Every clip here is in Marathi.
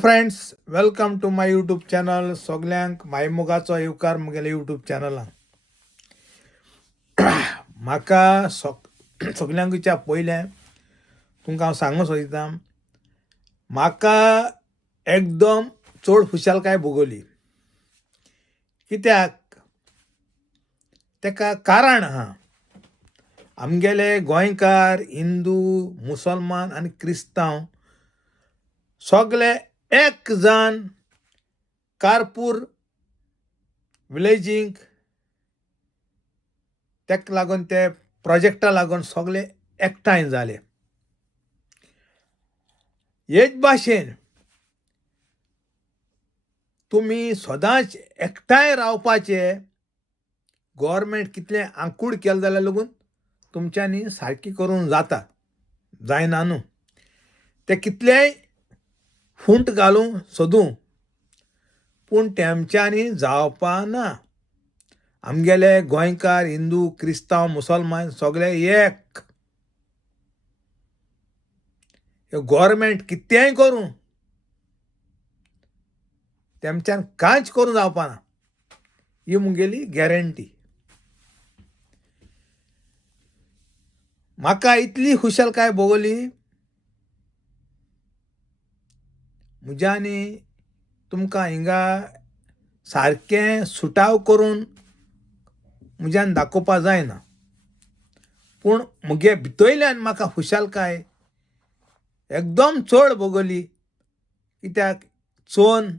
Hello friends, welcome to my YouTube channel. सगल्यांक मायमुगाचो येवकार म्हगेल्या यूट्यूब चॅनलाक. म्हाका सगल्यांकच्या पयलें तुमकां हांव सांगूंक सोदितां, म्हाका एकदम चड खुशालकाय भोगली. कित्याक तेका कारण आहा. आमगेले गोंयकार, हिंदू, मुसलमान आनी क्रिस्तांव सगळे एक जाण कारपूर विलेजींक तेका लागून ते प्रोजेक्टा लागून सगळे एकठांय जाले. हेच भाशेन तुमी सदांच एकठांय रावपाचे. गव्हर्मेंट कितलें आंकूड केलें जाल्यार लागून तुमच्यांनी सारकी करूंक जायना न्हू. ते कितलेय फूंट घालूं सोदूं पूण तेमच्यांनी जावपा ना. आमगेले गोंयकार, हिंदू, क्रिस्तांव, मुसलमान सगळे एक. गव्हर्मेंट कितेंय करूं तेमच्यान कांयच करूं जावपाना. ही मुगेली गॅरंटी. म्हाका इतली खुशालकाय भोगली, म्हज्यांनी तुमकां हिंगा सारकें सुटाव करून म्हज्यान दाखोवपा जायना. पूण म्हगे भितरल्यान म्हाका खुशालकाय एकदम चड भोगली. कित्याक चोन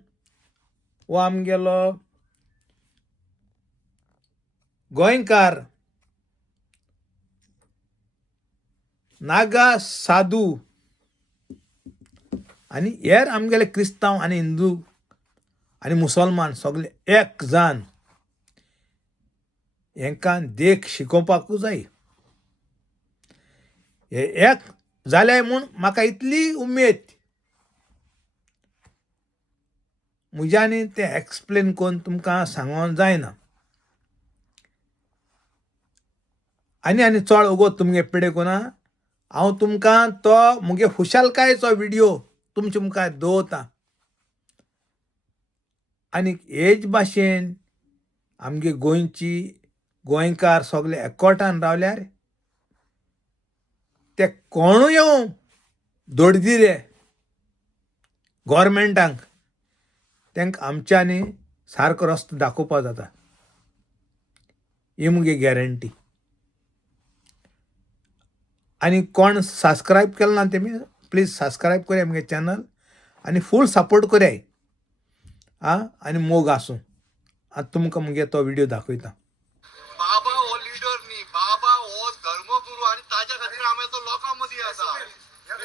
हो आमगेलो गोंयकार नागा साधू आनी हेर आमगेले क्रिस्तांव आनी हिंदू आनी मुसलमान सगळे एक जाण हेंकां देख शिकोवपाकूच जाय. हे एक जाले म्हूण म्हाका इतली उमेद. म्हज्यांनी तें एक्सप्लेन करून तुमकां सांगोंक जायना. आनी चड वगत तुमगे पिडेकुना हांव तुमकां तो मुगे खुशालकायेचो व्हिडिओ तुमचे मुखार दवरतां. आनी हेच भाशेन आमगे गोंयची गोंयकार सगळे एकवटान रावल्यार ते कोणूय येवं दोडदिरे गव्हर्मेंटाक तांकां आमच्यांनी सारको रस्तो दाखोवपा जाता. ही मुगे गॅरंटी. आनी कोण सबस्क्रायब केलें ना तेमी प्लीज सबस्क्रायब कराय मुगे चॅनल आनी फूल सपोर्ट कराय. आनी मोग आसूं. आतां तुमकां मुगे तो व्हिडिओ दाखयता. बाबा हो लीडर न्ही, बाबा हो धर्मगुरू आणि ताज्या खातीर आम्ही तो लोकांमध्ये आसा.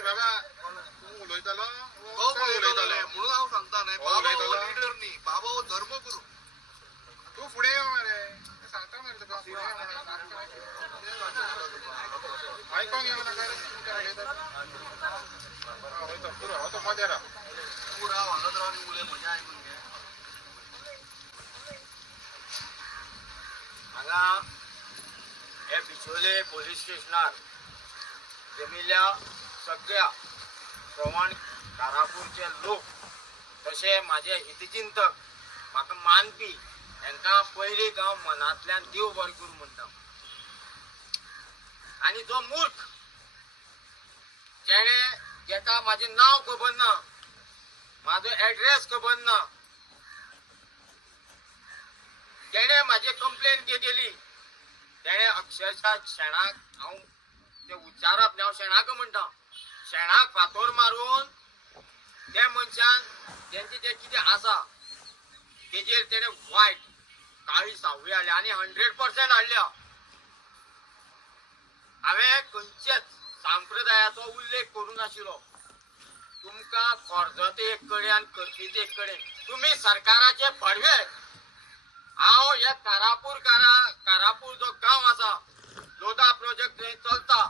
बाबा तूं उलयतालो हो उलयताले म्हणून हांव सांगता न्हय, बाबा हो लीडर न्ही, बाबा हो धर्मगुरू. तूं फुडें यो मरे सांगता मरे तुका फुडें आयकोंक येवना काय वयता पुरो हो तो मदें राव. तूं राव हांगाच राव आनी उलय, मजा आयकून घे. हांगा हे बिचोले पोलीस स्टेशनार जमिल्ल्या सगळ्या प्रमाण कारापूरचे लोक तशे माझे हितचिंतक म्हाका मानपी हांकां पयलीं हांव मनांतल्यान देव बरें करूं म्हणटा. आनी जो मूर्ख जेणे जेका म्हाजें नांव खबर ना, म्हाजो एड्रेस खबर ना, जेणे म्हाजी कंप्लेन केली, तेणे अक्षरशः शेणाक हांव ते उच्चारप न्ही, हांव शेणाक म्हणटा. शेणाक फातोर मारून त्या मनशान तेंचे जे कितें आसा तेजेर तेणे वायट काळी सावळी हाडल्या आनी 100% हाडल्या. हांवें खंयचेच सांप्रदायाचो उल्लेख करूं नाशिल्लो. तुमकां खर्जत एक कडेन आनी करपीत एक कडेन. तुमी सरकाराचे भडवे. हांव हे कारापूर जो गांव आसा, लोधा प्रोजेक्ट थंय चलता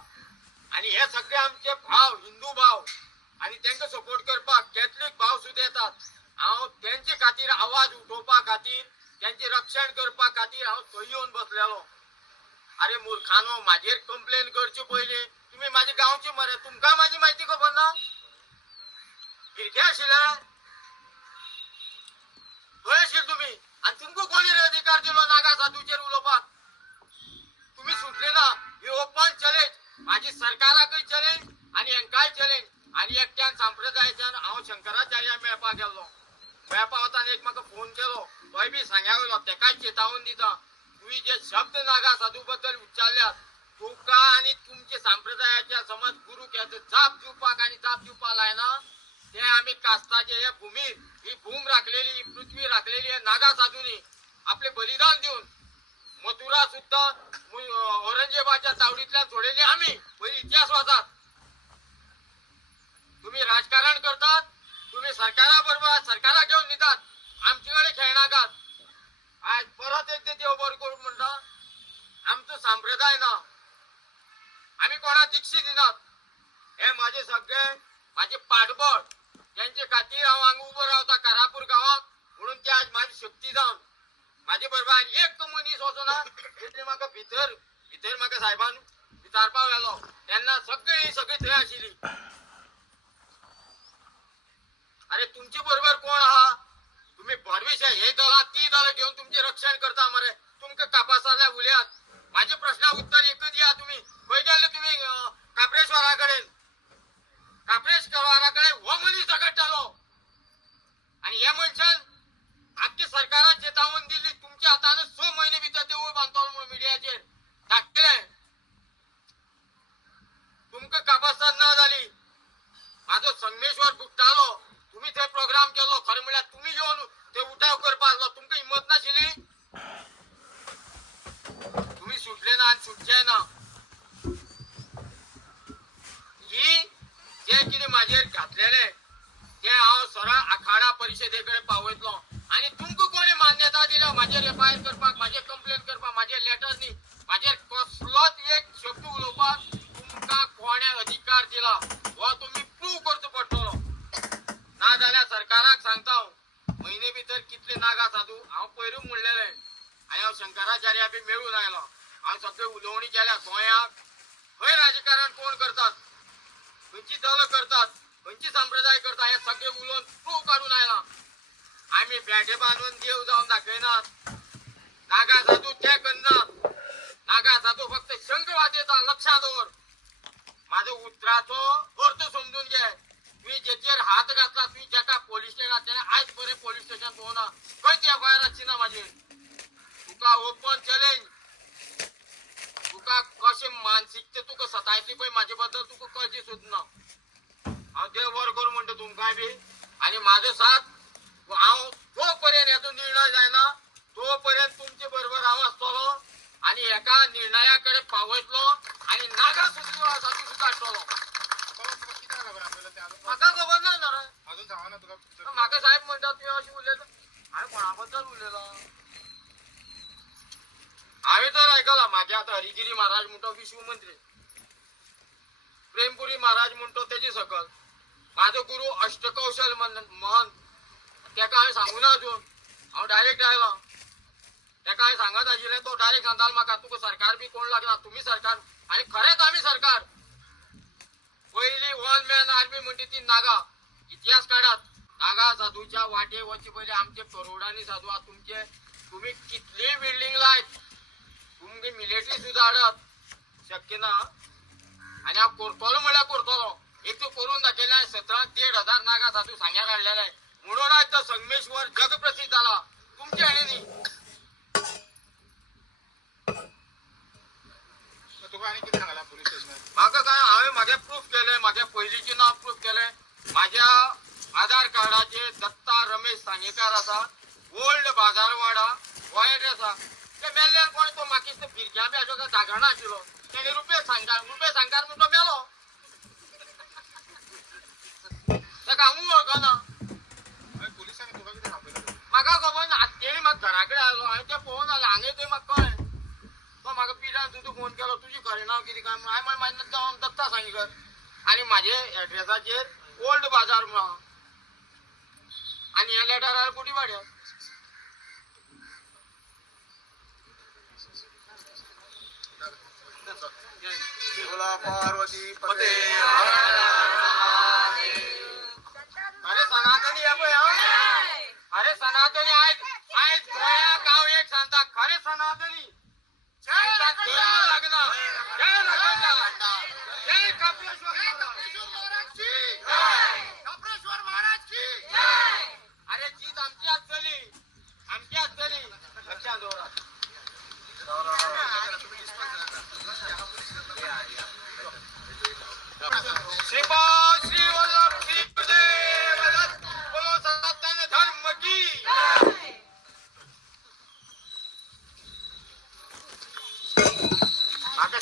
आनी हे सगळे आमचे भाव, हिंदू भाव आनी तांकां सपोर्ट करपाक कॅथलीक भाव सुद्दां येतात. हांव तेंचे खातीर आवाज उठोवपा खातीर, तेंचे रक्षण करपा खातीर हांव थंय येवन बसलेलो. अरे मूर्खानो, म्हाजेर कंप्लेन करचे पयलीं तुमी म्हाजे गांवचे मरे, तुमकां म्हाजी म्हायती खबर ना? कितें आशिल्लें खंय आशिल तुम्ही आणि तुमका कोणी रे अधिकार दिलो नागा साधूचेर उलोवपाक तुम्ही सुटले ना ही ओपन चॅलेंज माझी सरकाराकय चॅलेंज आणि हेंकाय चॅलेंज आणि एकट्यान संप्रदायाच्यान हांव शंकराचार्या मेळपाक गेल्लो मेळपा वताना एक म्हाका फोन केलो तोय बी सांग्या वयलो तेकाय चेतावून दिता तुमी जे शब्द नागा साधू बद्दल उच्चारल्यात तुमका आणि तुमचे संप्रदायाच्या समज गुरु याचं जाप दिवपाक आणि जाप दिवपाक लायना ते आम्ही कास्ताचे हे भूमी ही भूम राखलेली ही पृथ्वी राखलेली आहे नागा साधूनी आपले बलिदान देऊन मथुरा सुद्धा औरंगजेबाच्या तावडीतल्यान सोडलेली आम्ही पहिले इतिहास वाचात तुम्ही राजकारण करतात तुम्ही सरकाराबरोबर सरकारा घेऊन निघतात आमच्याकडे खेळणाकात आज परत एकदा देव बरं करून म्हणता आमचं संप्रदाय ना आम्ही कोणा दीक्षित दिनात हे माझे सगळे माझे पाठबळ त्यांचे खातीर हांव हांगा उबो रावता कारापूर गावात म्हणून ते आज माझी शक्ती जावन माझे बरोबर आनी एक मनीस वचना तितले म्हाका भितर म्हाका साहेबान विचारपाक व्हेलो तेन्ना सगळी थंय आशिल्ली अरे तुमचे बरोबर कोण आहा तुम्ही भरविशे हे दला ती दला घेऊन तुमचे रक्षण करता मरे तुमकां कापासाल्या उल्यात माझे प्रश्ना उत्तर एकच या तुम्ही खंय गेल्ले तुम्ही काप्रेश्वराकडे हो मनीस झगडटालो आणि हे मनशान आख्या सरकारान चेतावणी दिली तुमच्या हातान 6 महिने भितर देवूळ बांदतलो म्हणून मिडियाचेर धाकटले तुमकां कापासात ना जाली माझो संगमेश्वर बुकटालो तुम्ही ते प्रोग्राम केलो खरें म्हळ्यार तुम्ही येवन ते उठाव करपा आसलो तुमकां हिम्मत नाशिल्ली तुम्ही सुटले ना आणि सुटचे ना ही जे कितें म्हाजेर घातलेले ते हांव सरळ आखाडा परिशदेकडे पावयतलो आणि तुमकां कोणी मान्यता दिल्या म्हाजेर एफआयआर करपाक म्हाजेर कंप्लेन करपाक म्हाजेर लेटर न्ही म्हाजेर कसलोच एक शब्द उलोवपाक तुमकां कोणे अधिकार दिला हो तुम्ही प्रूव करचो पडटलो ना जाल्यार सरकाराक सांगता हांव म्हयने भितर कितले नागा साधू हांव पयरूच म्हणलेले आनी हांव शंकराचार्या बी मेळून आयलो हांव सगळे उलोवणी केल्या गोंयाक खंय राजकारण कोण करतात खंयची दल करतात खंयची संप्रदाय करतात हे सगळे उलोवन प्रूव काडून आयला आम्ही बॅटे बांदून देव जावन दाखयनात नागा साधू ते करनात नागा साधू फक्त शंख वाजयता लक्षात दवर माझ्या उतराचो अर्थ समजून घे तुम्ही जेचेर हात घातला तुम्ही जेका पोलीस स्टेशनात त्याने आज पर्यंत पोलीस स्टेशन पोवना खंयची एफआयआर आसची ना म्हाजेर तुका ओपन चॅलेंज तुका कशें मानसिकते तुका सतायतली पळय म्हाजे बद्दल तुका कळची सुद्दां हांव देव बरो करूं म्हणटा तुमकांय बी आनी म्हाजो साथ हांव जो पर्यंत हेचो निर्णय जायना तो पर्यंत तुमचे बरोबर हांव आसतलो आनी एका निर्णयाकडे पावयतलो आनी नागा साधू सुद्दां हाडटलो किती खबर आपल्याला ते अजून म्हाका खबर ना रे अजून सांगा ना तुला म्हाका साहेब म्हणटा तुवें अशें उलयता हांवें कोणा बद्दल उलयलां हांवें तर आयकलां म्हाजे आतां हरिगिरी महाराज म्हणटा विश्व मंत्री प्रेमपुरी महाराज म्हणतो तेजी सकल म्हाजो गुरु अष्टकौशल महंत तेका हांवें सांगूं ना अजून हांव डायरेक्ट आयलो तेका हांवें सांगत आशिल्लें तो डायरेक्ट सांगतालो म्हाका तुका सरकार बी कोण लागना तुमी सरकार आनी खरेंच आमी सरकार पयली वन मॅन आर्मी म्हणटी ती नागा इतिहास काढात नागा साधूच्या वाटे वचे पयली आमचे करोडांनी साधू आहात तुमचे तुम्ही कितली बिल्डिंग लायत तुमगे मिलिटरी सुद्धा हाडत शक्य ना आणि हांव करतलो म्हळ्यार करतलो एक तू करून दाखयलें 17,500 नागा साधू सांग्यार हाडलेले म्हणून आज तो संगमेश्वर जग प्रसिद्ध जाला तुमचे हाणे न्ही तुका आणि किती सांगला पोलीस स्टेशनात म्हाका काय हांवें म्हागे प्रूफ केले म्हागे पयलींचे नांव प्रूफ केले म्हाज्या आधार कार्डाचेर दत्ता रमेश सांगेकार आसा ओल्ड बाजारवाडा गोंय आसा ते मेल्ल्यान कोण तो म्हाका दिसता फिरक्या बी हाजो जागरणा आशिल्लो तेणे रुपये सांगकार म्हणून तो मेलो ताका हांवूय वळखना पोलिसांनी तुका किती सांगलें म्हाका खबर ना तेणी म्हाका घरा कडेन आयलो हांवें तें पळोवन आलें हांगे थंय म्हाका कळ्ळें तो म्हाका पिड्यान तुका फोन केलो तुजें खरें नांव कितें काय म्हणून हांवें म्हाजें नांव दत्ता सांगेकर आनी म्हाजे एड्रेसाचेर ओल्ड बाजार म्हणून आनी हे लेटरार कुटीवाड्यार पार्वती पते अरे सनातनी आहे पळय अरे सनातनी आहेत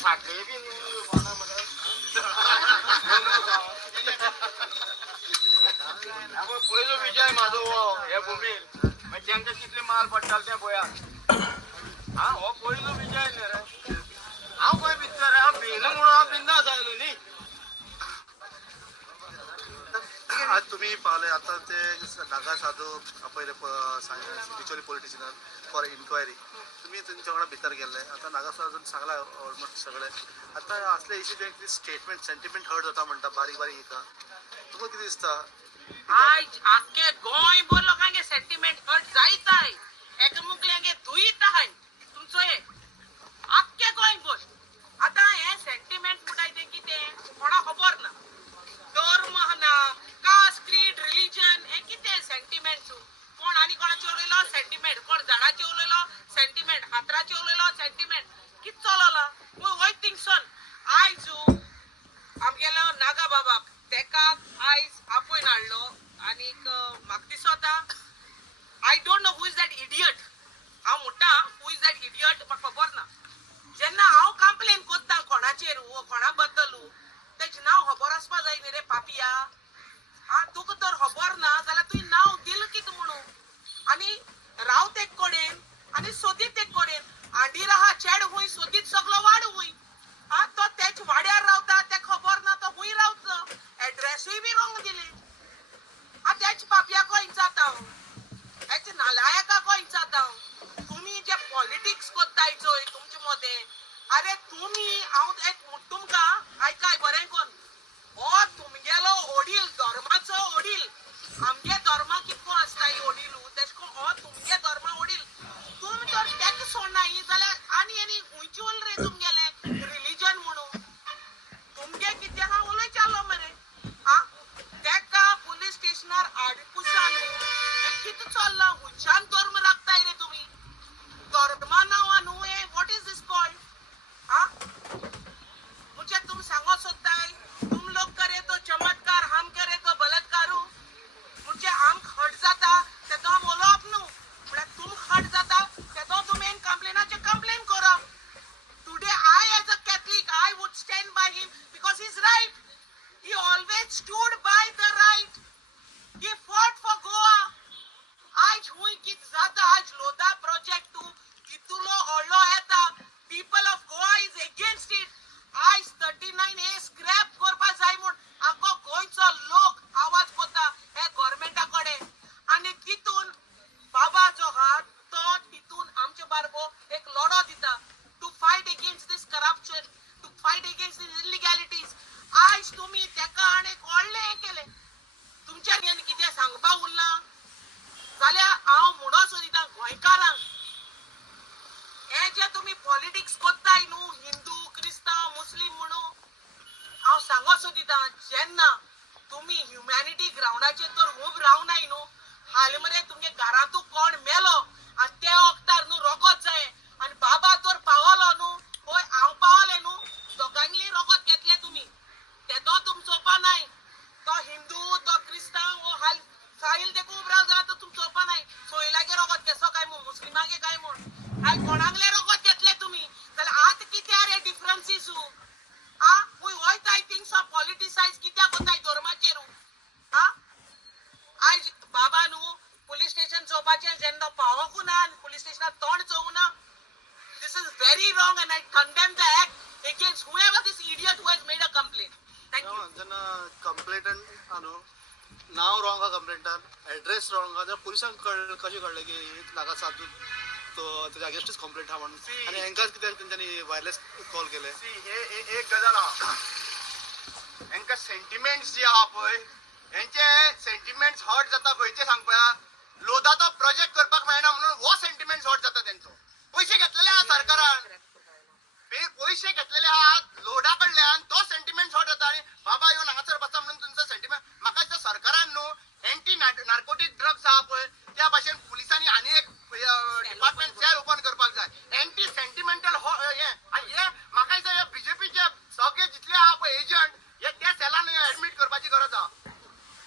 फाटले बी पहिलो विजय माझो हे भूमीर म्हणजे त्यांच्या कितले माल पडटाल ते पळया हा हो पहिलो विजय न्ही रे हांव खंय भितर हांव भिना म्हणून हांव बिंदास आयलो न्ही आज तुम्ही पाहिले आता ते नागा साधू पहिले बिचोली पॉलिटिशियन फॉर इन्क्वायरी तुम्ही त्यांच्याकडे भितर गेले आता नागा साधू सांगला ऑलमोस्ट सगळे आता असले इशू जे स्टेटमेंट सेंटिमेंट हर्ट जाता म्हणटा बारीक बारीक एका तुका कितें दिसता आज आख्खे गोंय भर लोकांगे सेंटिमेंट हर्ट जायताय एकामेकांगे धुयताय तुमचो हे आख्खे गोंय भर आता हे सेंटिमेंट म्हणटाय ते कितें कोणा खबर ना धर्म ना कास्ट क्रीड रिलीजन हे कितें सेंटिमेंट कोण आनी कोणाचे उलयलो सेंटिमेंट कोण झाडाचे उलयलो सेंटिमेंट हातराचे उलयलो सेंटिमेंट कित चलला वय थिंगसन आयज आमगेलो नागा बाबाक तेका आयज आपयन हाडलो आनीक म्हाका दिसता I don't know who is that idiot हांव म्हणटा हू इज दॅट इडियट म्हाका खबर ना जेन्ना हांव कंप्लेन करता कोणाचेर कोणा बद्दल तेजें नांव खबर आसपा जाय न्ही रे पापिया तुका तर खबर ना जाल्यार तुवें नांव दिलें कितें म्हणून आनी रावत एक कडेन आनी सोदीत एक कडेन आंडीर आहा चेड हूंय सोदीत सगलो वाड हूंय तो तेच वाड्यार रावता ते खबर ना तो हूंय रावचो एड्रेसूय बी रॉंग दिले तेच पापयाको जाता हेच नालायकाको जाता तुमी जे पॉलिटिक्स कोत्ताय चोय तुमचे मदे अरे तुमी हांव एक तुमकां आयकाय बरें कोन हो तुमगेलो ओडील धर्माचो ओडील आमगे धर्मा कितको आसता ही ओडील तेश को हो तुमगे धर्मा ओडील तुमी तर तेका सोडनाय जाल्यार आनी खुंयची उल रे तुमगेले रिलीजन म्हणून तुमगे कितें हा उलय चाललो मरे तेका पुलीस स्टेशनार आडकुसान कितें चल्ला हुंच्यान धर्म राखताय रे तुमी धर्मा नांवा न्हू हे वॉट इज दिस कॉल्ड मुझे तुम सांगो सोदताय तुम लोग करे तो चमत्कार हम करे तो बलात्कारू मुझे आम खट जाता ते तो आम उलोवप न्हू म्हळ्यार तुम खट जाता ते तो तुमी कंप्लेनाचे कंप्लेन करप today I as a Catholic I would stand by him because he's right he always stood by the right he fought for Goa आज हुई कित जाता आज लोधा प्रोजेक्ट टू कितुलो ओळो येता people of Goa is against it आज 39A स्क्रॅप करपा जाय म्हूण आखो गोंयचो लोक आवाज कोता हे गव्हर्मेंटाकडे आनी तितून बाबा जो आहा तो तितून आमचे बारबो एक लढो दिता to fight against this corruption to fight against this illegalities आज तुमी तेका आनी व्हडलें हें केलें तुमच्या कितें सांगपा उरलां जाल्यार हांव म्हणो सोदिता गोंयकारांक हे जे तुमी पॉलिटिक्स कोत्ताय न्हू हिंदू क्रिस्तांव मुस्लीम म्हणून हांव सांगो सोदिता जेन्ना तुमी ह्युमॅनिटी ग्रावंडाचेर तर खूब रावनाय न्हू हाल मरे तुमगे घरांतू कोण मेलो आनी ते वखदार न्हू रोगत जाय आनी बाबा तर पावलो न्हू होय हांव पावलें न्हू दोगांयली रोगत घेतले तुमी तेदो तुम चोवपा नाय तो हिंदू तो क्रिस्तांव वो हाल साहिल देखून उबराव जाता तो तुम चोवपा नाय सोयलागे रोगत घेसो काय म्हूण मुस्लिमागे काय म्हूण हाल कोणागले रोगत घेतले तुमी जाल्यार आतां कित्या रे डिफरन्सीस हूय वयताय थिंग्स ऑफ पॉलिटिसायज कित्याक कोताय धर्माचेर आयज बाबा न्हू पुलीस स्टेशन चोवपाचें जेन्ना पावोकू ना आनी पुलीस स्टेशनार तोंड चोवू ना this is very wrong and I condemn the act against whoever this idiot who has made a complaint thank you जेन्ना कंप्लेंटंट न्हू नाव रॉंग आहा कंप्लेंटान एड्रेस रॉंग आहा पुलिसांक कशें कळलें की नागा साधू तो तेच्या अगेन्स्टच कंप्लेंट आहा म्हणून आनी हेंकाच कित्याक तेंच्यांनी वायरलेस कॉल केले हे एक गजाल आहा हेंका सेंटिमेंट्स जे आहा पळय हेंचे सेंटिमेंट्स हर्ट जाता खंयचे सांग पळया लोधा तो प्रोजेक्ट करपाक मेळना म्हणून हो सेंटिमेंट्स हर्ट जाता तेंचो पयशे घेतलेले आहा सरकारान पयशे घेतलेले आहा लोडा कडल्यान तो सेंटिमेंट हर्ट जाता आनी बाबा येवन हांगासर बसता म्हणून तुमचो सेंटिमेंट म्हाका दिसता सरकारान न्हू एंटी नार्कोटीक ड्रग्स आहा पळय त्या भाशेन पुलिसांनी आनी एक डिपार्टमेंट सेल ओपन करपाक जाय एंटी सेंटिमेंटल हे आनी हे म्हाका दिसता हे बीजेपीचे सगळे जितले आहा पळय एजंट हे त्या सेलान एडमीट करपाची गरज आहा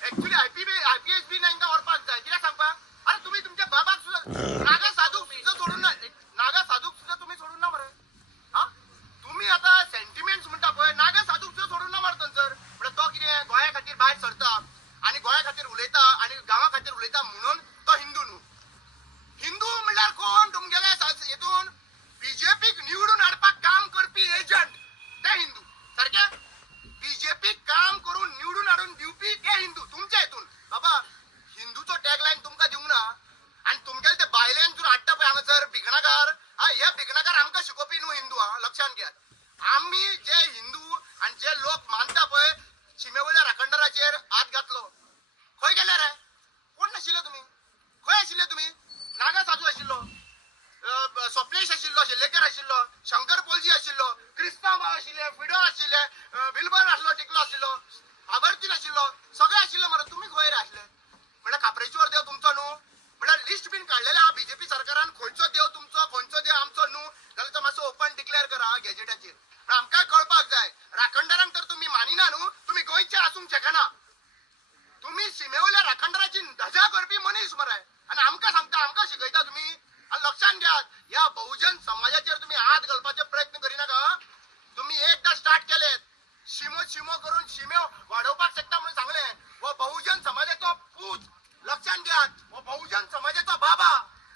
एक्चुअली IPS बी तांकां व्हरपाक जाय कित्याक सांगपा अरे तुमी तुमच्या बाबाक सुद्दां नागा साधूक सुद्दां सोडून ना नागा साधूक सुद्दां तुमी सोडून ना मरे तुम्ही आता लक्षात घ्या. आम्ही जे हिंदू आणि जे लोक मानता पळय शिमेवयल्या राखणदाराचेर हात घातलो, खंय गेले रे? कोण नाशिल्ले तुम्ही? खंय आशिल्ले तुम्ही? नागा साधू आशिल्लो, स्वप्नेश आशिल्लो, शेल्लेकर आशिल्लो, शंकर पोलजी आशिल्लो, क्रिस्तांव आशिल्ले, फिडो आशिल्ले, बिलबर आसलो टिकलो आशिल्लो, आबर्तीन आशिल्लो, सगळे आशिल्ले मरे. तुम्ही खंय रे आसले? म्हणल्यार खापरेश्वर देव तुमचो न्हू? म्हणल्यार लिस्ट बीन काडलेले आहा बीजेपी सरकारान, खंयचो देव तुमचो खंयचो देव आमचो न्हू? जाल्यार तो मातसो ओपन डिक्लेअर करा गॅजेटाचेर. आमकां कळपाक जाय. राखणदारांक तर तुम्ही मानिना न्हू, तुम्ही गोंयचे आसूंक शकना. तुम्ही शिमेवयल्या राखणदाराची धजा करपी मनीस मरे, आणि आमकां सांगता, आमकां शिकयता तुम्ही. आणि लक्षात घ्या, या बहुजन समाजाचेर तुम्ही हात घालपाचे प्रयत्न करिनाका. तुम्ही एकदा स्टार्ट केलेत, शिमो करून शिमे वाढवपाक शकता म्हणून सांगले. व बहुजन समाजाचो पूत, लक्षात घ्या, व बहुजन समाजाचो बाबा.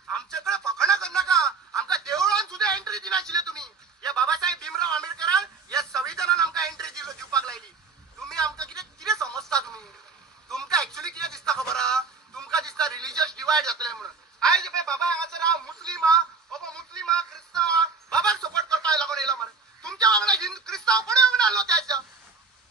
आमच्याकडे फकाणा कर नाका. आमकां देवळान सुद्धा एंट्री दिनाशिल्ले तुम्ही. या बाबासाहेब भीमराव आंबेडकरान या संविधानान आमकां एंट्री दिवपाक लायली. तुम्ही आमकां कितें समजता तुम्ही? तुमकां एक्चुअली कितें दिसता खबर आहा? तुमकां दिसता रिलिजियस डिवायड जातले म्हणून. आयज पळय बाबा हांगासर हांव मुस्लीम हा, बाबा मुस्लीम हा, क्रिस्तांव हा, बाबाक सपोर्ट करपाक लागून येयला मरे. तुमच्या वांगडा क्रिस्तांव कोणी येऊन आलो त्याच्या?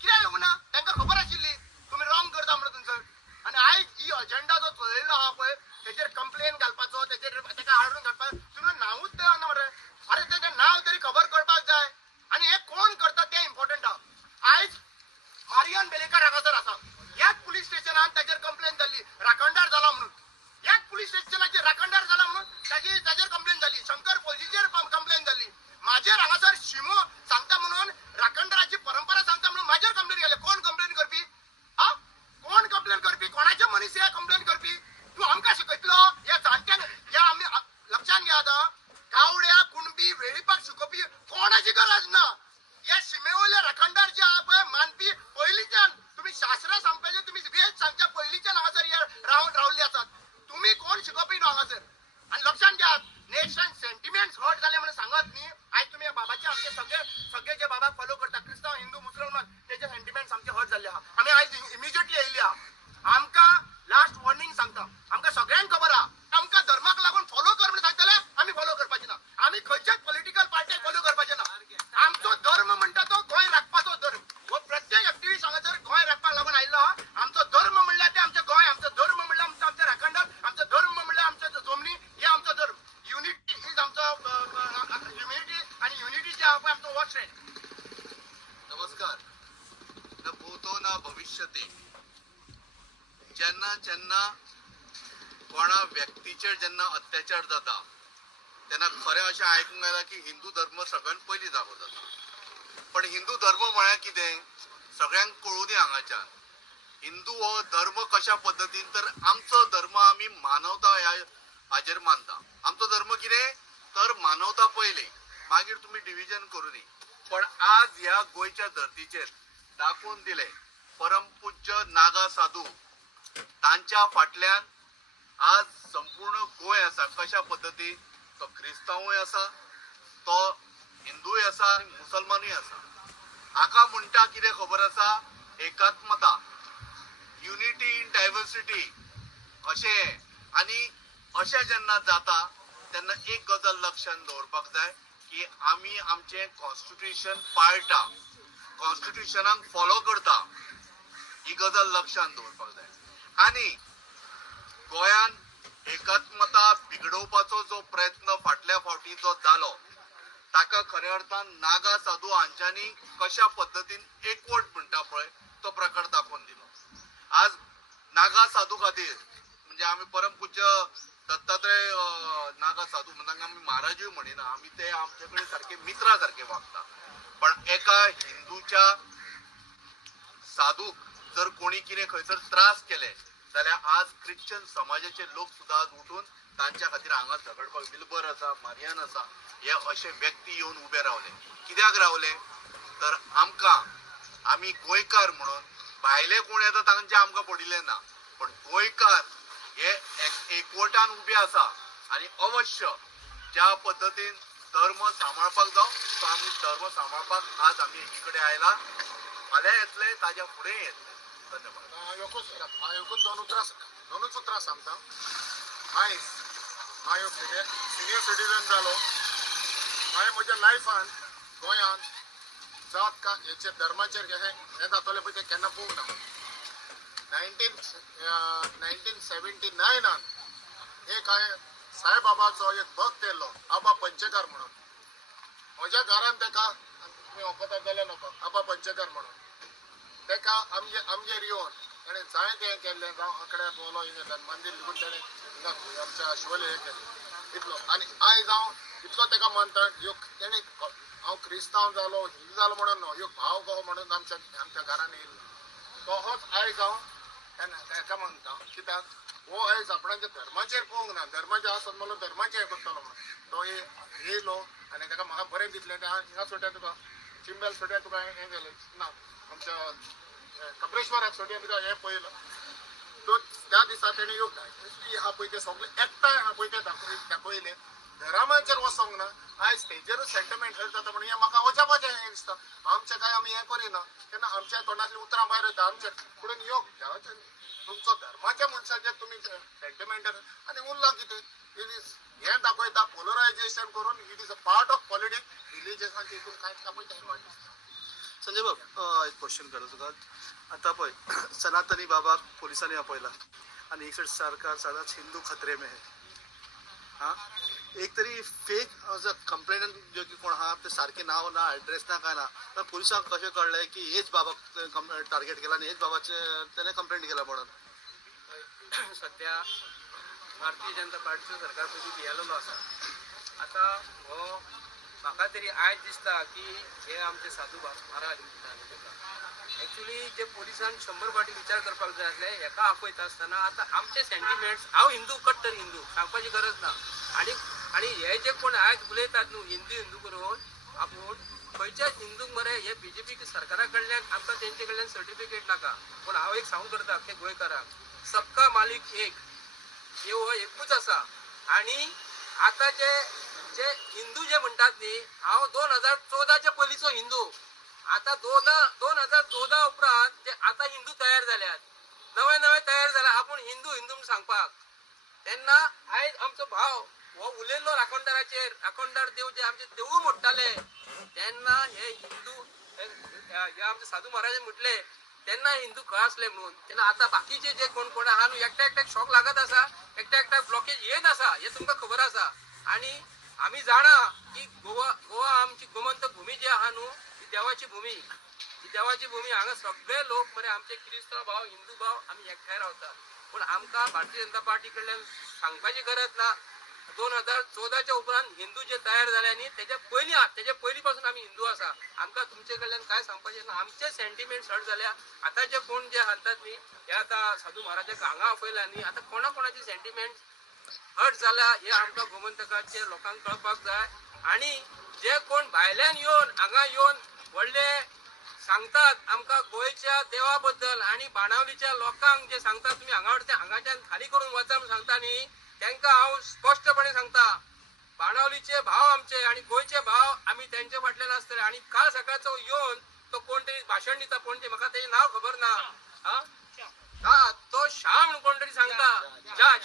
कित्याक येऊना? तांकां खबर आशिल्ली तुम्ही रॉंग करता म्हणून थंयसर. आणि आयज ही अजेंडा जो चलयल्लो आहा पळय, तेचेर कंप्लेन घालपाचो, ताका हाडून घालपाचो, तुमी नांवूच देना मरे. अरे तेजें नांव तरी खबर करपाक जाय. आणि हे कोण करता तें इम्पॉर्टंट आहा. आयज मारियन बेलेकार हांगासर आसा. याच पुलीस स्टेशनान ताचेर कंप्लेन जाल्ली, राखणदार जाला म्हणून. याच पुलीस स्टेशनाचेर राखणदार जाला म्हणून ताचेर कंप्लेन जाल्ली. शंकर पोलजीचेर कंप्लेन जाल्ली. माझेर हांगासर शिमो सांगता म्हणून, राखणदाराची परंपरा सांगता म्हणून माझेर कंप्लेन केले. कोण कंप्लेन करपी? हा, कोण कंप्लेन करपी? कोणाचे मनीस हे कंप्लेन करपी? तू आमकां शिकयतलो? या जाणट्यांक, या आमी लक्षात घ्या आता, गावड्या कुणबी वेळीपाक शिकोवपी कोणाची गरज ना. या शिमेवयले राखणदार जे आहा पळय मानपी पयलींच्यान, तुम्ही शास्त्रां सांगपाचे, तुम्ही वेद सांगच्या पयलींच्यान हांगासर रावल्ले आसात. तुम्ही कोण शिकोवपी न्हू हांगासर. आणि लक्षात घ्या, नेशन सेंटिमेंट्स हर्ट जाले म्हणून सांगत न्ही. आयज तुम्ही बाबाचे आमचे सगळे जे बाबाक फॉलो करता, क्रिस्तांव, हिंदू, मुसलमान, तेचे सेंटिमेंट्स आमचे हर्ट जाल्ले आहा. आमी आयज इमिजिएटली येयल्ले आहा. आमकां लास्ट वॉर्निंग सांगता, आमकां सगळ्यांक खबर आहा, आमकां धर्माक लागून फॉलो कर म्हणून सांगतले, आमी फॉलो करपाचे ना. आमी खंयच्याच पॉलिटिकल पार्टीक फॉलो करपाचे ना. आमचो धर्म म्हणटा तो गोंय राखपाचो धर्म. व प्रत्येक एक्टिव्हिस्ट हांगासर गोंय राखपाक लागून आयिल्लो आहा. आमचो धर्म म्हणल्यार ते आमचें गोंय, आमचो धर्म म्हणल्यार आमचे राखणदार, आमचो धर्म म्हणल्यार आमच्या जमनी, हे आमचो धर्म. युनिटी इज आमचो ह्युमिनिटी, आणि युनिटी जे आहा पळय आमचो वॉच ट्रेंड. नमस्कार. न भूतो न भविष्यते. जेन्ना कोणा व्यक्तीचेर जेन्ना अत्याचार जाता, तेन्ना खरें अशें आयकूंक येता की हिंदू धर्म सगळ्यान पयलीं जागो जाता. पण हिंदू धर्म म्हळ्यार कितें सगळ्यांक कळूं दी हांगाच्यान. हिंदू हो धर्म कशा पद्दतीन, तर आमचो धर्म आमी मानवता हाजेर मानता. आमचो धर्म कितें तर मानवता पयलीं, मागीर तुमी डिव्हिजन करूं दी. पण आज ह्या गोंयच्या धर्तीचेर दाखोवन दिले परमपूज्य नागा साधू, तांच्या फाटल्यान आज संपूर्ण गोंय आसा. कशा पद्दतीन तो क्रिस्तांवूय आसा, तो हिंदूय आसा, मुसलमानूय आसा. हाका म्हणटा कितें खबर आसा? एकात्मता, युनिटी इन डायवर्सिटी अशें. आणि अशें जेन्ना जाता तेन्ना एक गजाल लक्षांत दवरपाक जाय की आमी आमचें कॉन्स्टिट्यूशन पाळटा, कॉन्स्टिट्यूशनाक फॉलो करता. ही गजाल लक्षांत दवरपाक जाय. आणि गोंयान एकात्मता बिगडोवपाचो जो प्रयत्न फाटल्या फावटी जो जालो, ताका खऱ्या अर्थान नागा साधू हांच्यांनी कशा पद्दतीन एकवट म्हणटा पळय तो प्रकार दाखोवन दिलो. आज नागा साधू खातीर म्हणजे आमी परमपूज्य दत्तात्रय नागा साधू म्हणून आमी महाराजूय म्हणिना, आमी ते आमचे कडेन सारखे मित्रा सारखे वागता. पण एका हिंदूच्या साधूक जर कोणी कितें खंयसर त्रास केले जाल्यार आज ख्रिश्चन समाजाचे लोक सुद्धा आज उठून तांच्या खातीर हांगा झगडपाक, बिलबर आसा, मारियान आसा, हे अशे व्यक्ती येवन उबे रावले. कित्याक रावले तर आमी गोंयकार म्हणून, भायले कोण येता तांचे आमकां पडिल्ले ना, पण गोंयकार हे एकवटान उबे आसा. आणि अवश्य ज्या पद्दतीन धर्म सांबाळपाक जावं तो आमी धर्म सांबाळपाक आज आमी एकी कडेन आयला. फाल्यां येतले, ताज्या फुडें येतले. धन्यवाद. एकूच दोनूच उतरां सांगता. आयज हांव सिनियर सिटीजन जालो. हांवें म्हज्या लायफान गोंयान जात का हेचे धर्माचेर हे जातले पळय ते केन्ना पळोवंक ना 1979 एक हांवें साईबाबाचो एक भक्त येयलो आबा पंचेकार म्हणून म्हज्या घरान तेका तुमी वखदां जाल्यार नका आबा पंचेकार म्हणून तेका आमगेर येवन ताणें जायतें हें केल्लें गांवाकडे बोलो हें मंदीर लिगून ताणें हिंगा आमच्या शिवोले हें केलें इतलो आनी आयज हांव इतलो तेका मानता ह्यो तेणें हांव क्रिस्तांव जालो हिंदू जालो म्हणून न्हू ह्यो भाव गो म्हणून आमच्या घरान येयलो तो होच आयज हांव तेका मानता कित्याक हो आयज आपणाच्या धर्माचेर पळोवंक ना धर्माचें आसत म्हणून धर्माचें हें करतलो म्हणून तो येयलो आनी ताका म्हाका बरें दिसलें तें हिंगा सोट्या तुका चिंबेल सोट्या तुका हें केलें ना आमच्या कपरेश्वराक सोट्या तुका हें पळयलं तो त्या दिसा तेणें ह्यो डायवर्सिटी आहा पळय ते सगळे एकठांय आहा पळय ते दाखयलें धर्माचेर वचोंक ना आयज तेजेरूच सेंटिमेंट हर्ट जाता म्हणून हें म्हाका अजापाचें हें दिसता आमचें काय आमी हें करिना तेन्ना आमच्या तोंडांतलीं उतरां भायर येता आमचे फुडें योग देवाचें तुमचो धर्माच्या मनशाचेर तुमी सेंटिमेंट आनी उरलां कितें इट इज हें दाखयता पोलरायजेशन करून it is a part of politics रिलिजन्साची हितून कांयच दाखयता हें म्हाका दिसता संजय बाब एक क्वेश्चन करू तुका आता पळय सनातनी बाबाक पोलिसांनी आपयला आणि एक सायड सरकार सदांच हिंदू खतरे में है हां एक तरी फेक कंप्लेनंट जे की कोण आहा ते सारखे नाव ना एड्रेस ना काय ना तर पोलिसांक कशें कळलें की हेच बाबाक टार्गेट केला आणि हेच बाबाचे त्याने कंप्लेंट केला म्हणून सध्या भारतीय जनता पार्टीचो सरकार पयलीं भियेलेलो आसा आतां हो म्हाका तरी आयज दिसता की हे आमचे साधू महाराज एक्चुअली जे पोलिसान 100 फावटी विचार करपाक जाय आसले हेका आपयता आसतना आतां आमचे सेंटिमेंट्स हांव हिंदू कट्टर हिंदू सांगपाची गरज ना आणि हे जे कोण आयज उलयतात न्हू हिंदू करून आपूण खंयच्याच हिंदूक मरे हे बीजेपी सरकारा कडल्यान आमकां तेंचे कडल्यान सर्टिफिकेट नाका पूण हांव एक सांगू करता ते गोंयकारांक सबका मालीक एक हो एकूच आसा आणि आता जे हिंदू जे म्हणटात न्ही हांव 2014च्या पयलींचो हिंदू आता 2014 उपरांत जे आता हिंदू तयार जाल्यात नवे तयार जाला आपूण हिंदू म्हणून सांगपाक तेन्ना आयज आमचो भाव हो उलयल्लो राखणदार देव जे आमचे देवूळ मोडटाले तेन्ना हे हिंदू हे आमचे साधू महाराजांनी म्हटले तेन्ना हिंदू खंय आसले म्हणून तेन्ना आता बाकीचे जे कोण आहा न्हू एकट्याक शॉक लागत आसा एकट्याक ब्लॉकेज येत आसा हे तुमकां खबर आसा आणि आम्ही जाणा की गोवा आमची गोमंतक भूमी जी आहा न्हू ही देवाची भूमी हांगा सगळे लोक मरे आमचे क्रिस्तांव भाव हिंदू भाव आमी एकठांय रावतात पूण आमकां भारतीय जनता पार्टी कडल्यान सांगपाची गरज ना 2014च्या उपरांत हिंदू जे तयार जाले न्ही तेजे पयलीं पासून आमी हिंदू आसा आमकां तुमचे कडल्यान काय सांगपाचें ना आमचे सेंटिमेंट्स हर्ट जाल्या आतां जे कोण जे हाडटात न्ही हे आतां साधू महाराजाक हांगा आपयला न्ही आतां कोणाचे सेंटिमेंट्स हर्ट जाला हे आमकां गोमंतकाचे लोकांक कळपाक जाय आणि जे कोण भायल्यान येवन हांगा येवन व्हडले सांगतात आमकां गोंयच्या देवा बद्दल आणि बाणावलीच्या लोकांक जे सांगतात तुमी हांगाच्यान खाली करून वचा म्हणून सांगता न्ही तांकां हांव स्पश्टपणे सांगता बाणावलीचे भाव आमचे आणि गोंयचे भाव आमी तेंचे फाटल्यान आसतले आणि काल सकाळचो येवन तो कोण तरी भाशण दिता पणजे म्हाका तेजें नांव खबर ना हा तो शाह म्हणून कोण तरी सांगता जा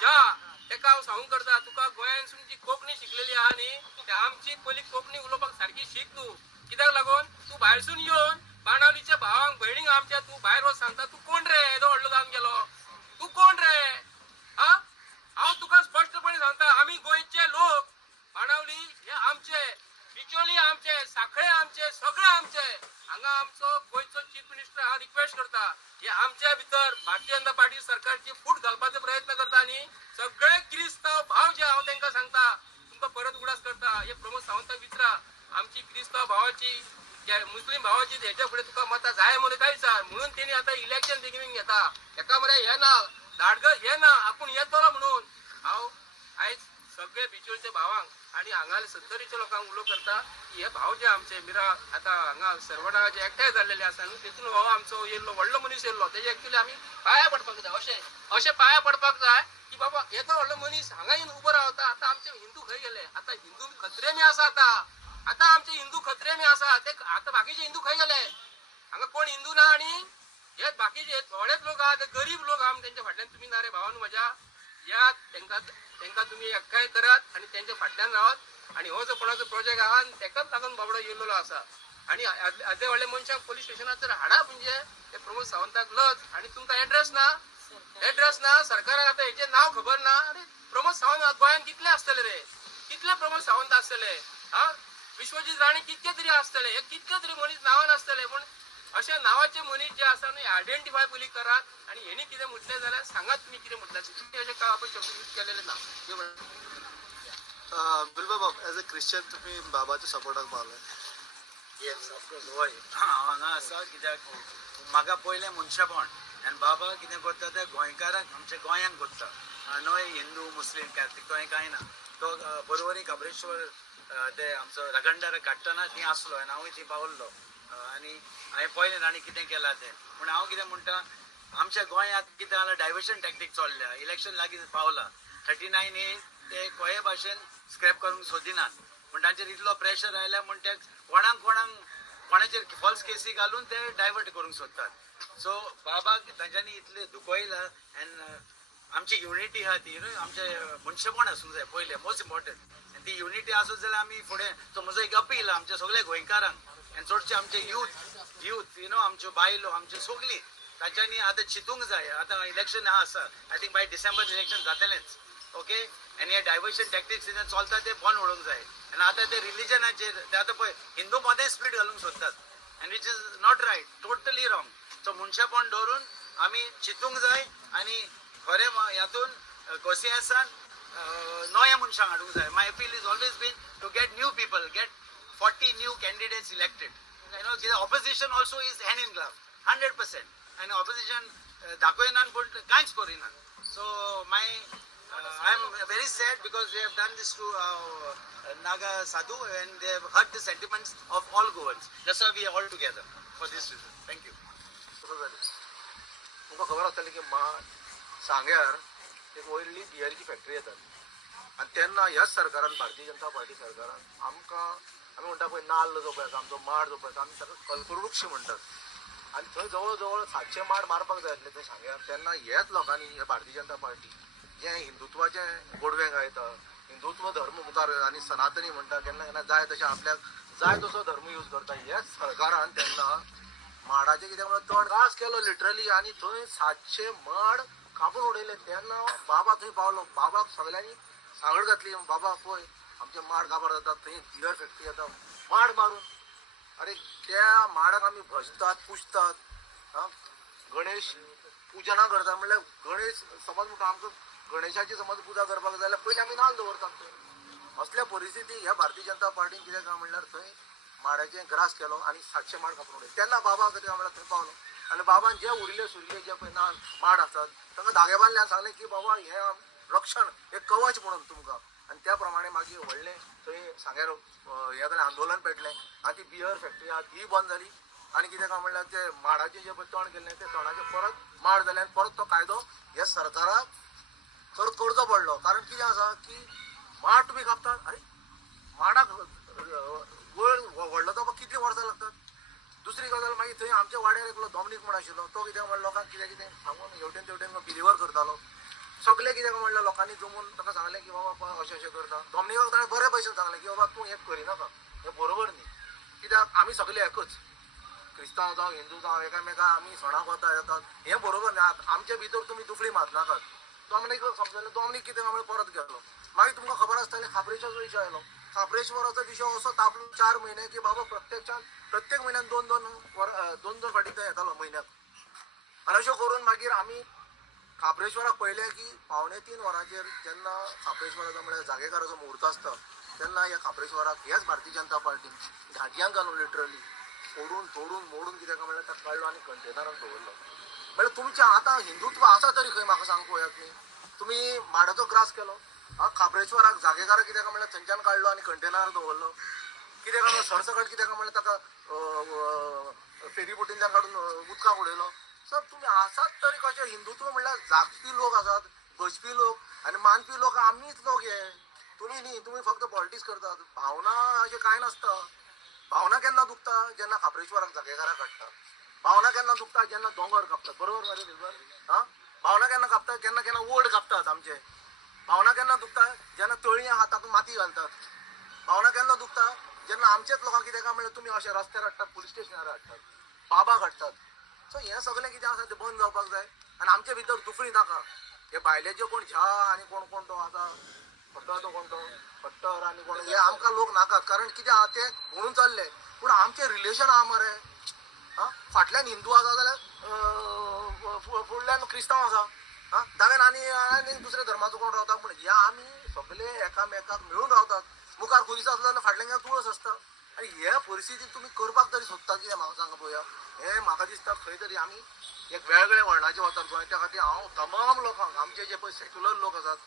तेका हांव सांगूंक करता तुका गोंयांसून जी कोंकणी शिकलेली आहा न्ही ते आमची पयली कोंकणी उलोवपाक सारकी शीक तूं कित्याक लागून तूं भायरसून येवन बाणावलीच्या भावांक भयणीक आमच्या तूं भायर वच सांगता तूं कोण रे येदो व्हडलो जावन गेलो तूं कोण रे हांव तुका स्पश्टपणे सांगता आमी गोंयचे लोक बाणावली हे आमचे बिचोली आमचे सांखळे आमचे सगळे आमचे हांगा आमचो गोंयचो चीफ मिनिस्टर हांव रिक्वेस्ट करता हे आमच्या भितर भारतीय जनता पार्टी सरकारची फूट घालपाचो प्रयत्न करता न्ही सगळे क्रिस्तांव भाव जे हांव तांकां सांगता तुमकां परत उगडास करता हे प्रमोद सावंताक विचारा आमची क्रिस्तांव भावाची मुस्लिम भावाची हेच्या फुडें तुका मतां जाय म्हणून काय विचार म्हणून तेणी आतां इलेक्शन बेगिनींग घेता हेका मरे हे ना धाडगत हे ना आपूण येतलो म्हणून हांव आयज सगळे बिचोलच्या भावांक आणि हांगाले 70च्या लोकांक उलो करता की हे भाव जे आमचे मिरा आतां हांगा सरवडा जे एकठांय जाल्लेले आसा न्हू तेतून हो आमचो येयल्लो व्हडलो मनीस येयल्लो तेजे एक्चुअली आमी पांया पडपाक जाय अशें पांया पडपाक जाय की बाबा येदो व्हडलो मनीस हांगा येवन उबो रावता आतां आमचे हिंदू खंय गेले आतां हिंदू खत्रेमी आसा आतां आमचे हिंदू खत्रेमी आसा ते आतां बाकीचे हिंदू खंय गेले हांगा कोण हिंदू ना आणि हे बाकीचे थोडेच लोक आहा ते गरीब लोक आहा तेंच्या फाटल्यान तुमी ना रे भावान म्हज्या या तांकां तुम्ही एकठांय करात आणि त्यांच्या फाटल्यान रावात आणि हो जो कोणाचो प्रोजेक्ट आहा तेकाच लागून बाबडो येयलेलो आसा आणि अर्दे व्हडले मनशाक पोलीस स्टेशनार जर हाडा म्हणजे ते प्रमोद सावंताक लज आणि तुमकां एड्रेस ना सरकाराक आतां हेचें नाव खबर ना अरे प्रमोद सावंत गोंयान कितले आसतले रे कितले प्रमोद सावंत आसतले हा विश्वजीत राणे कितके तरी आसतले हे कितले तरी मनीस नांवान आसतले पूण अशा नावाचे मनीस जे आसा न्ही आयडेंटिफाय पयलीं करात आणि हेणी कितें म्हटलें जाल्यार सांगात तुमी कितें म्हटलें तुमी अशें काय आपण शब्द यूज केलेले ना बिलबा बाब एज अ क्रिश्चन तुम्ही बाबाच्या सपोर्टाक पावले. येस ऑफकोर्स हय हांव हांगा आसा कित्याक म्हाका पयलें मनशापण आनी बाबा कितें करता ते गोंयकाराक आमच्या गोंयांक करता न्हय हिंदू मुस्लीम कॅथलीक तो हें कांय ना तो बरोबरी काब्रेश्वर ते आमचो रगंडार काडटना थंय आसलो आनी हांवूय थंय पावल्लो आनी हांवें पळयलें ताणें कितें केलां तें पूण हांव कितें म्हणटा आमच्या गोंयांत कितें जालां डायवर्शन टॅक्टीक चल्ल्या इलेक्शन लागीं पावलां 39A ते कोये भाशेन स्क्रॅप करूंक सोदिनात पूण तांचेर इतलो प्रेशर आयल्या म्हण ते कोणाचेर फॉल्स केसी घालून ते डायवर्ट करूंक सोदतात सो बाबाक तांच्यांनी इतलें दुखयलां एन्ड आमची युनिटी आहा ती आमचे मनशेपण आसूंक जाय पयलें मोस्ट इम्पॉर्टंट ती युनिटी आसूं जाल्यार आमी फुडें तो म्हजो एक अपील आमच्या सगळ्या गोंयकारांक आनी चडशे आमचे यूथ आमच्यो बायलो आमच्यो सगळीं तांच्यांनी आतां चिंतूंक जाय आतां इलेक्शन आसा I think by December election जातलेंच ओके आनी हे डायवर्शन टॅक्टिक्स चलता ते बंद उडोवंक जाय आनी आतां ते रिलिजनाचेर ते आतां पळय हिंदू मध्ये स्प्लीट घालूंक सोदतात आनी which is not right totally wrong so मनशापण दवरून आमी चिंतूंक जाय आनी खरें हातून कोसियासान नव्या मनशांक हाडूंक जाय my appeal is always been to get new people get 40 new candidates elected कितें opposition also is hand in glove 100% आनी ऑपोजिशन दाखयना पूण कांयच करिना so my I am very sad because they have done this to Naga Sadhu and they have hurt the sentiments of all Goans. That's why we are all together for this reason. Thank you. तुमकां खबर आसतली की सांग्यार एक वयली बियरीची फॅक्टरी येतात आनी तेन्ना ह्याच सरकारान भारतीय जनता पार्टी सरकारान आमी म्हणटा पळय नाल्ल जो पळय आमचो माड जो पळय आमी ताका कल्पवृक्ष म्हणटात आनी थंय जवळ जवळ 700 माड मारपाक जाय आसले ते सांग्यार तेन्ना ह्याच लोकांनी हे भारतीय जनता पार्टी जे हिंदुत्वाचें गोडवें गायता हिंदुत्व धर्म मुखार आनी सनातनी म्हणटा केन्ना केन्ना जाय तशें आपल्याक जाय तसो धर्म यूज करता ह्याच सरकारान तेन्ना माडाचें कितें म्हणून तण त्रास केलो लिटरली आनी थंय 700 माड कापून उडयले तेन्ना बाबा थंय पावलो बाबाक सगळ्यांनी सांगड घातली बाबा पळय आमचे माड काबार जातात थंय बियर फॅक्टरी येता माड मारून अरे त्या माडाक आमी भजतात पुजतात गणेश पुजना करता म्हणल्यार गणेश समज म्हाका आमकां गणेशाची समज पुजा करपाक जाल्यार पयलीं आमी नाल्ल दवरतात असल्या परिस्थितीक ह्या भारतीय जनता पार्टीन कितें काय म्हणल्यार थंय माडाचें ग्रास केलो आनी 700 माड कापून उडयले तेन्ना बाबा कितें म्हणल्यार थंय पावलो आनी बाबान जे उरिल्ले सुरिल्ले जे पळय माड आसात तांकां धागे बांदले सांगलें की बाबा हें रक्षण एक कवच म्हणून तुमकां आनी त्या प्रमाणे मागीर व्हडलें थंय सांग्यार हें जालें आंदोलन पेटलें आनी ती बियर फॅक्टरी आहा ती बंद जाली आनी कितें काय म्हणल्यार ते माडाचें जे पळय तण केल्लें ते तणाचें परत माड जालें आनी परत तो कायदो ह्या सरकाराक करचो पडलो कारण कितें आसा की माड तुमी कापतात अरे माडाक वयर व्हडलो तो कितलीं वर्सां लागतात दुसरी गजाल मागीर थंय आमच्या वाड्यार एकलो दोमनीक म्हण आशिल्लो तो कितें म्हणल्यार लोकांक कितें कितें सांगून हेवटेन तेवटेन बिलिवर करतालो सगळे कितें म्हणल्यार लोकांनी जमून ताका सांगलें की बाबा अशें अशें करता दोमनीकाक ताणें बरे भशेन सांगलें की बाबा तूं हें करिनाका हें बरोबर न्ही कित्याक आमी सगळे एकच क्रिस्तांव जावं हिंदू जावं एकामेका आमी सणाक वता येतात हें बरोबर न्ही आमचे भितर तुमी दुफळी मारनाकात दोमनीक समजलें दोमनीक कितें म्हणल्यार परत गेलो मागीर तुमकां खबर आसतलें खापरेचोच विशय आयलो खापरेश्वराचो विशय असो तापलो 4 म्हयने की बाबा प्रत्येक म्हयन्यान दोन फाटी तो येतालो म्हयन्याक आनी अशें करून मागीर आमी खापरेश्वराक पळयलें की 2:45 वरांचेर जेन्ना खापरेश्वराचो म्हळ्यार जागेकाराचो मुहूर्त आसता तेन्ना ह्या खापरेश्वराक ह्याच भारतीय जनता पार्टीन घाटयांक घालून लिटरली तोडून मोडून कितें काय म्हणल्यार ताका काडलो आनी कंटेनरान दवरलो म्हणल्यार तुमचें आतां हिंदुत्व आसा तरी खंय म्हाका सांग पळयात न्ही तुमी माडाचो ग्रास केलो खापरेश्वराक जागेकाराक कितें काय म्हणल्यार थंयच्यान काडलो आनी कंटेनरार दवरलो कितें काय सरसकट कितें काय म्हणल्यार ताका फेरी बोटींतल्यान काडून उदकाक उडयलो सर तुमी आसात तरी कशें हिंदुत्व म्हणल्यार जागपी लोक आसात भजपी लोक आनी मानपी लोक आमीच लोक हे तुमी न्ही तुमी फक्त पॉलिटिक्स करतात भावना अशें कांय नासता भावना केन्ना दुखता जेन्ना खापरेश्वराक जागेकाराक काडटा भावना केन्ना दुखता जेन्ना दोंगर कापतात बरोबर मरे दिलबर भावना केन्ना कापतात केन्ना केन्ना ओड कापतात आमचे भावना केन्ना दुखता जेन्ना तळी आहा तातूंत माती घालतात भावना केन्ना दुखता जेन्ना आमचेच लोकांक कितें काय म्हणल्यार तुमी अशे रस्त्यार हाडटात पुलीस स्टेशनार हाडटात बाबाक हाडटात सो हें सगळें कितें आसा तें बंद जावपाक जाय आनी आमचे भितर दुखणी नाका हे भायले जे कोण झा आनी कोण कोण तो आसा फट्टर तो कोण तो फट्टर आनी कोण हे आमकां लोक नाकात कारण कितें आहा ते म्हणून चालले पूण आमचे रिलेशन आहा मरे फाटल्यान हिंदू आसा जाल्यार फुडल्यान क्रिस्तांव आसा दावेन आनी दुसऱ्या धर्माचो कोण रावता पूण हे आमी सगळे एकामेकाक मेळून रावतात मुखार खुरीस आसलो जाल्यार फाटल्यान तुळस आसता आनी हे परिस्थितीक तुमी करपाक तरी सोदता कितें म्हाका सांगा पळोवया हे म्हाका दिसता खंय तरी आमी एक वेगळे वळणाचे वतात गोंय त्या खातीर हांव तमाम लोकांक आमचे जे पळय सेक्युलर लोक आसात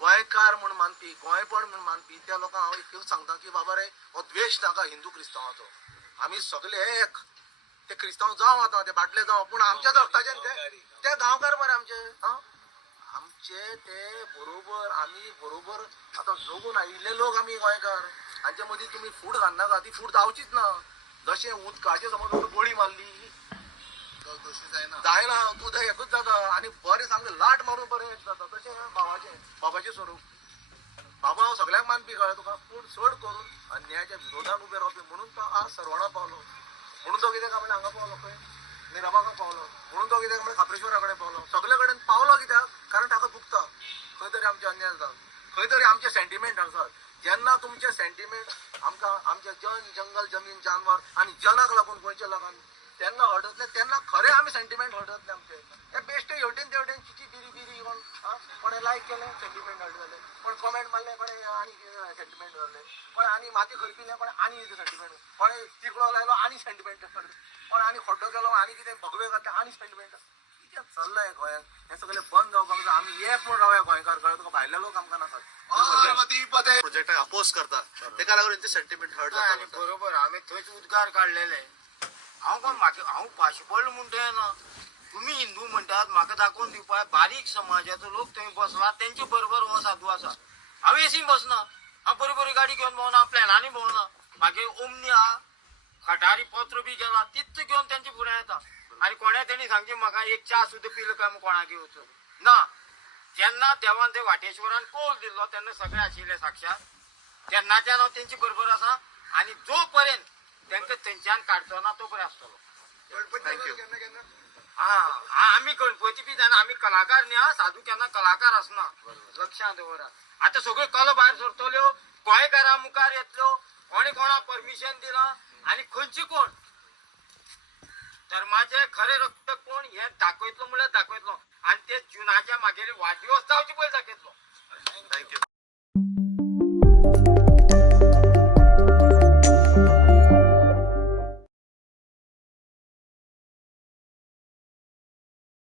गोंयकार म्हूण मानपी गोंयपण म्हूण मानपी त्या लोकांक हांव एकूच सांगता की बाबा रे हो द्वेश नाका हिंदू क्रिस्तांवाचो आमी सगळे एक ते क्रिस्तांव जावं आतां ते बाटले जावं पूण आमच्या रक्ताचे ते गांवकार मरे आमचे आमचे ते बरोबर आमी बरोबर आतां जगून आयिल्ले लोक आमी गोंयकार हांचे मदीं तुमी फूट घालनाका ती फूट जावचीच ना जशें उदकाचे समज गोळी मारली जायना तूं थंय एकूच जाता आनी बरें सामकें लाट मारून बरें जाता तशें बाबाचें स्वरूप बाबा हांव सगळ्यांक मानपी कळ्ळें तुका पूण चड करून अन्यायाच्या विरोधान उबे रावपी म्हणून तो आज सरवणा पावलो म्हणून तो कितें काय म्हणल्यार हांगा पावलो खंय मिराबागा पावलो म्हणून तो कितें म्हणल्यार खाप्रेश्वरा कडेन पावलो सगळे कडेन पावलो कित्याक कारण ताका दुखता खंय तरी आमचे अन्याय जाता खंय तरी आमचे सेंटिमेंट आसात जेन्ना तुमचे सेंटिमेंट आमकां आमचे जंगल जमीन जानवर आनी जनाक लागून गोंयच्या लोकांक तेन्ना हटतले तेन्ना खरें आमी सेंटिमेंट हटतले आमचे हे बेश्टे हेवटेन तेवटेन चिची बिरी बिरी कोण कोणें लायक केलें सेंटिमेंट हटतले कोण कमेंट मारलें कोणें आनी सेंटिमेंट जालें कोण आनी माती खरपिलें कोण आनी सेंटिमेंट कोणें तिकळो लायलो आनी सेंटिमेंट कोण आनी खड्डो केलो आनी कितें भगवे घातले आनी सेंटिमेंट कितें चल्लां गोंयांत हें सगळें बंद जावपाक जाय आमी एक म्हूण रावया गोंयकार कळ्ळें तुका भायले लोक आमकां नाकात प्रोजेक्ट अपोज करता तेका लागून तेंचे सेंटिमेंट हर्ट जाता आनी बरोबर आमी थंयच उद्गार काडलेले हांव कोण हांव फाशी पडलो म्हणटा ना तुमी हिंदू म्हणटात म्हाका दाखोवन दिवपाक बारीक समाजाचो लोक थंय बसला तेंचे बरोबर हो साधू आसा हांव एसीन बसना हांव बरी बरी गाडी घेवन भोंवना प्लॅनांनी भोंवना मागे ओमनी आहा खटारी पत्र बी घेना तितच घेवन तेंचे फुडें येता आनी कोणें तेणी सांगचे म्हाका एक च्या सुद्दां पिलो काय कोणाक घेवचो ना जेन्ना देवान ते वाटेश्वरान कौल दिल्लो तेन्ना सगळे आशिल्ले साक्षात तेन्नाच्यान हांव तेंचे बरोबर आसा आनी जो पर्यंत तेंकां थंयच्यान काडचो ना तो पर्यंत आसतलो थँक्यू आमी गणपती बी जाणा आमी कलाकार न्ही हा साधू केन्ना कलाकार आसना लक्षांत दवरा आतां सगळ्यो कला भायर सरतल्यो गोंयकारा मुखार येतल्यो कोणी कोणाक परमिशन दिलां आनी खंयचे कोण धर्माचे खरे रक्त कोण हे दाखयतलो म्हळ्यार दाखयतलो आनी ते जुनाच्या मागीर वाडदिवस जावचे पयलीं दाखयतलो